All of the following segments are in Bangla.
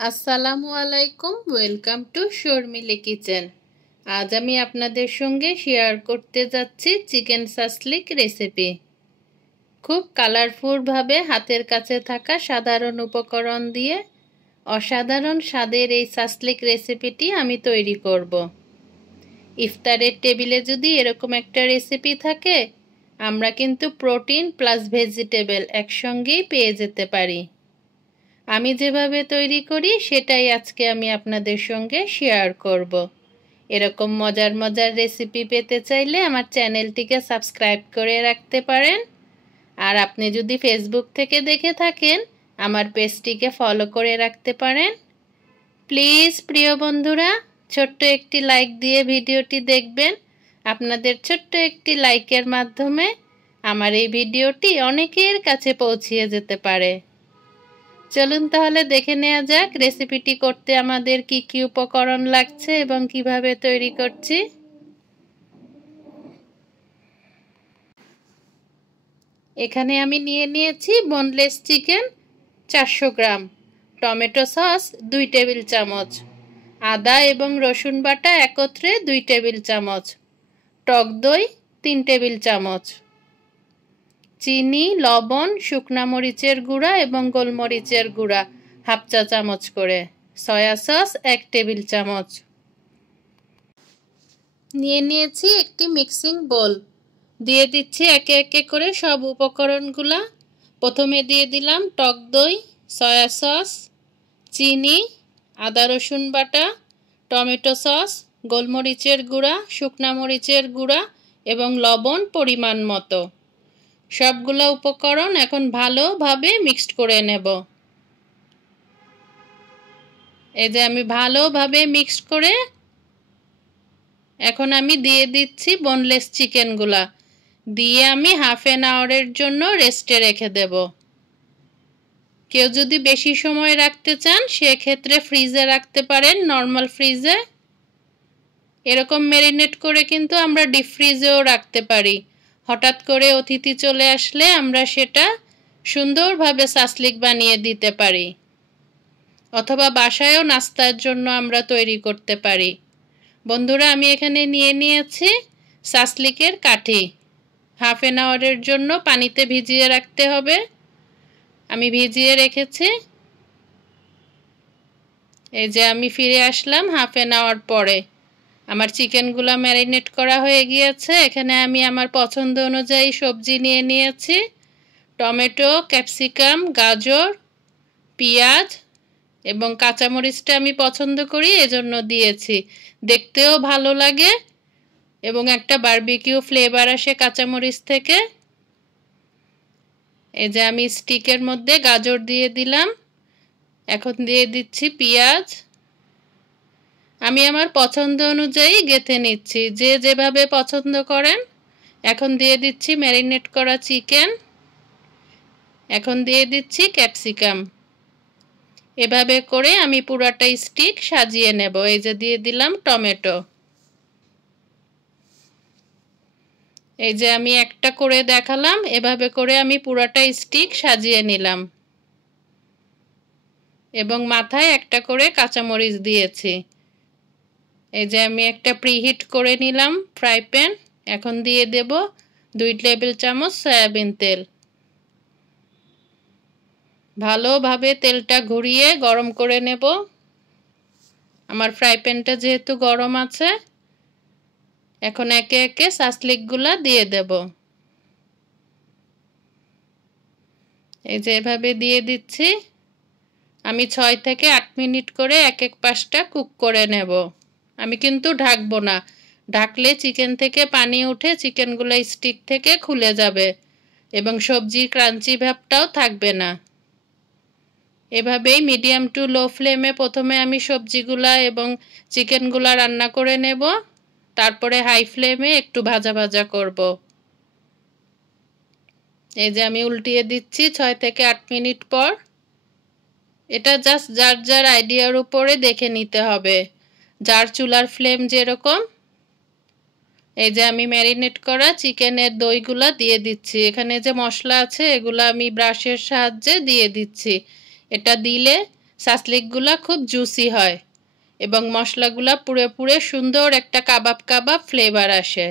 আসসালামু আলাইকুম, ওয়েলকাম টু শর্মিলি কিচেন। আজ আমি আপনাদের সঙ্গে শেয়ার করতে যাচ্ছি চিকেন শাসলিক রেসিপি। খুব কালারফুলভাবে হাতের কাছে থাকা সাধারণ উপকরণ দিয়ে অসাধারণ স্বাদের এই শাসলিক রেসিপিটি আমি তৈরি করব। ইফতারের টেবিলে যদি এরকম একটা রেসিপি থাকে, আমরা কিন্তু প্রোটিন প্লাস ভেজিটেবল একসঙ্গেই পেয়ে যেতে পারি। আমি যেভাবে তৈরি করি সেটাই আজকে আমি আপনাদের সঙ্গে শেয়ার করব। এরকম মজার মজার রেসিপি পেতে চাইলে আমার চ্যানেলটিকে সাবস্ক্রাইব করে রাখতে পারেন। আর আপনি যদি ফেসবুক থেকে দেখে থাকেন, আমার পেজটিকে ফলো করে রাখতে পারেন। প্লিজ প্রিয় বন্ধুরা, ছোট্ট একটি লাইক দিয়ে ভিডিওটি দেখবেন। আপনাদের ছোট্ট একটি লাইকের মাধ্যমে আমার এই ভিডিওটি অনেকের কাছে পৌঁছিয়ে যেতে পারে। চলুন তাহলে দেখে নেওয়া যাক রেসিপিটি করতে আমাদের কি কি উপকরণ লাগছে এবং কিভাবে তৈরি করছি। এখানে আমি নিয়ে নিয়েছি বোনলেস চিকেন 400 গ্রাম, টমেটো সস 2 টেবিল চামচ, আদা এবং রসুন বাটা একত্রে 2 টেবিল চামচ, টক দই 3 টেবিল চামচ, চিনি, লবণ, শুকনা মরিচের গুঁড়া এবং গোলমরিচের গুঁড়া হাফ চা চামচ করে, সয়া সস 1 টেবিল চামচ। নিয়ে নিয়েছি একটি মিক্সিং বোল, দিয়ে দিচ্ছি একে একে করে সব উপকরণগুলা। প্রথমে দিয়ে দিলাম টক দই, সয়া সস, চিনি, আদা রসুন বাটা, টমেটো সস, গোলমরিচের গুঁড়া, শুকনা মরিচের গুঁড়া এবং লবণ পরিমাণ মতো। সবগুলো উপকরণ এখন ভালোভাবে মিক্সড করে নেব। এই যে আমি ভালোভাবে মিক্সড করে এখন আমি দিয়ে দিচ্ছি বোনলেস চিকেনগুলা, দিয়ে আমি হাফ অ্যান আওয়ারের জন্য রেস্টে রেখে দেব। কেউ যদি বেশি সময় রাখতে চান সেক্ষেত্রে ফ্রিজে রাখতে পারেন, নর্মাল ফ্রিজে। এরকম ম্যারিনেট করে কিন্তু আমরা ডিপ ফ্রিজেও রাখতে পারি। হঠাৎ করে অতিথি চলে আসলে আমরা সেটা সুন্দরভাবে শাসলিক বানিয়ে দিতে পারি, অথবা বাসায়ও নাস্তার জন্য আমরা তৈরি করতে পারি। বন্ধুরা, আমি এখানে নিয়ে নিয়েছি শাসলিকের কাঠি। হাফ অ্যান আওয়ারের জন্য পানিতে ভিজিয়ে রাখতে হবে। আমি ভিজিয়ে রেখেছি। এই যে আমি ফিরে আসলাম হাফ অ্যান আওয়ার পরে। আমার চিকেনগুলো ম্যারিনেট করা হয়ে গিয়েছে। এখানে আমি আমার পছন্দ অনুযায়ী সবজি নিয়ে নিয়েছি। টমেটো, ক্যাপসিকাম, গাজর, পেঁয়াজ এবং কাঁচামরিচটা আমি পছন্দ করি এজন্য দিয়েছি। দেখতেও ভালো লাগে এবং একটা বারবিকিউ ফ্লেভার আসে কাঁচামরিচ থেকে। এই যে আমি স্টিকের মধ্যে গাজর দিয়ে দিলাম। এখন দিয়ে দিচ্ছি পেঁয়াজ। আমি আমার পছন্দ অনুযায়ী গেঁথে নিচ্ছি, যে যেভাবে পছন্দ করেন। এখন দিয়ে দিচ্ছি ম্যারিনেট করা চিকেন। এখন দিয়ে দিচ্ছি ক্যাপসিকাম। এভাবে করে আমি পুরাটা স্টিক সাজিয়ে নেব। এই যে দিয়ে দিলাম টমেটো। এই যে আমি একটা করে দেখালাম, এভাবে করে আমি পুরাটা স্টিক সাজিয়ে নিলাম এবং মাথায় একটা করে কাঁচামরিচ দিয়েছি। এই যে আমি একটা প্রিহিট করে নিলাম ফ্রাই প্যান। এখন দিয়ে দেব 2 টেবিল চামচ সয়াবিন তেল। ভালোভাবে তেলটা ঘুরিয়ে গরম করে নেব। আমার ফ্রাই প্যানটা যেহেতু গরম আছে, এখন একে একে শাসলিকগুলা দিয়ে দেব। এই যে এভাবে দিয়ে দিচ্ছি। আমি 6 থেকে 8 মিনিট করে এক এক পাশটা কুক করে নেব। আমি কিন্তু ঢাকবো না, ঢাকলে চিকেন থেকে পানি উঠে চিকেনগুলো স্টিক থেকে খুলে যাবে এবং সবজির ক্রাঞ্চি ভাবটাও থাকবে না। এভাবেই মিডিয়াম টু লো ফ্লেমে প্রথমে আমি সবজিগুলা এবং চিকেনগুলা রান্না করে নেব, তারপরে হাই ফ্লেমে একটু ভাজা ভাজা করব। এই যে আমি উল্টিয়ে দিচ্ছি 6 থেকে 8 মিনিট পর। এটা জাস্ট যার যার আইডিয়ার উপরে দেখে নিতে হবে, যার চুলার ফ্লেম যেরকম। এই যে আমি ম্যারিনেট করা চিকেনের দইগুলা দিয়ে দিচ্ছি। এখানে যে মশলা আছে এগুলা আমি ব্রাশের সাহায্যে দিয়ে দিচ্ছি। এটা দিলে শাসলিকগুলা খুব জুসি হয় এবং মশলাগুলা পুড়ে পুড়ে সুন্দর একটা কাবাব কাবাব ফ্লেভার আসে।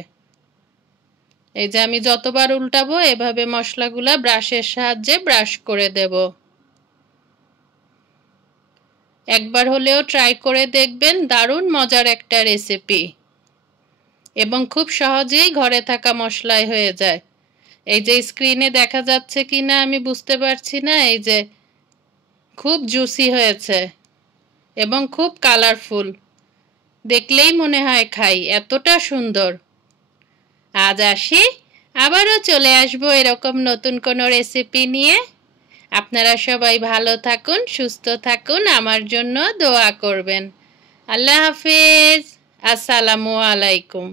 এই যে আমি যতবার উল্টাবো এভাবে মশলাগুলা ব্রাশের সাহায্যে ব্রাশ করে দেব। একবার হলেও ট্রাই করে দেখবেন, দারুণ মজার একটা রেসিপি এবং খুব সহজেই ঘরে থাকা মশলায় হয়ে যায়। এই যে স্ক্রিনে দেখা যাচ্ছে কিনা আমি বুঝতে পারছি না, এই যে খুব জুসি হয়েছে এবং খুব কালারফুল, দেখলেই মনে হয় খাই, এতটা সুন্দর। আজ আসি, আবারও চলে আসবো এরকম নতুন কোনো রেসিপি নিয়ে। আপনারা সবাই ভালো থাকুন, সুস্থ থাকুন, আমার জন্য দোয়া করবেন। আল্লাহ হাফেজ, আসসালামু আলাইকুম।